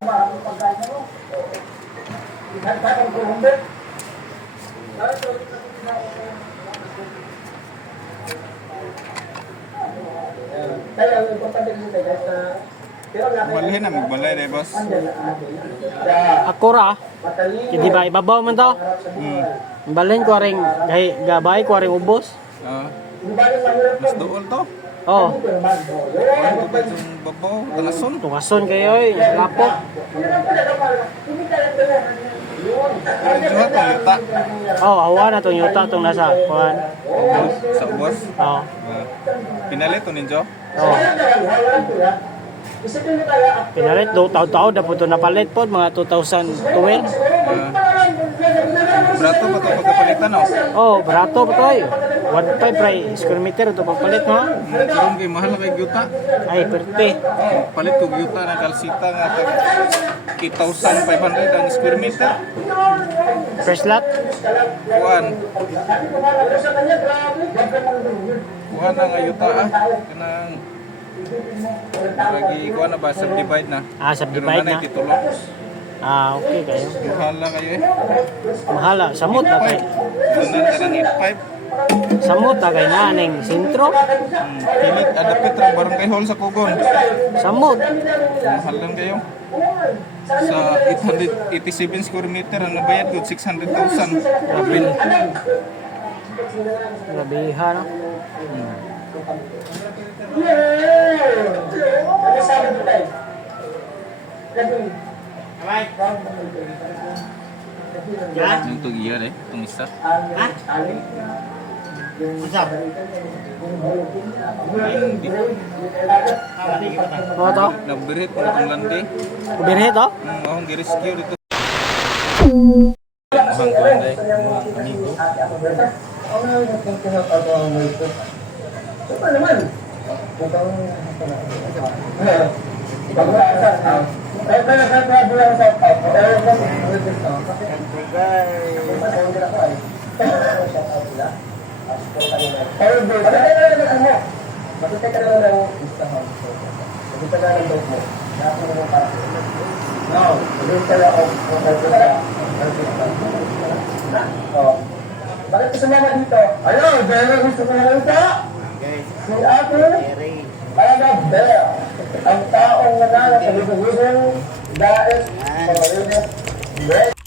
Balhin na magbalay dai boss. Ako ra. Di ba ibabaw man to? Balhin ko ring gabay ko ring ubos. Mas dool to. Oh. Ano ba itong babaw? Tangason? Tungason kayo eh. Lapok. Medyo to yuta. Oh, awa na tong yuta tong nasa kuan. Sa ubos. Oh. Pinalit to ninyo? Oh. Pinalit do taon-taon na po ito napalit po mga 2012. Brato pa ito pagkapalitan o? Oh, barato po ito eh. 1.5 pray square meter ito pagpalit mo. Karoon kay mahal na kay gyuta. Ay, perte. Palit ko gyuta na kalsita nga 8,500 ang square meter. First lot. Kuan. Kuan na nga yuta kanang lagi kuan na ba subdivide na. Ah, subdivide na. Titulo. Ah, okay kayo. Mahal na kayo eh. Mahala, samot na kay. Doon ka ng 8,500. Samot na kay naning sentro. Pilit adapit ra barangay hall sa Kugon. Samot. Mahal lang kayo. Sa 887 square meter ang nabayad ko 600,000. Grabe. Grabeha no. Yung to iya eh, itong isa. Ano to? Nabirit mo itong landi. Kubirhe to? Akong gi-rescue dito. Mahang ko landi. Amigo. Bakit ka sumama dito? Ayun, dahil gusto ko lang ito. Si Ate, Ana Bea, ang taong nanalo sa libong-libong dahil sa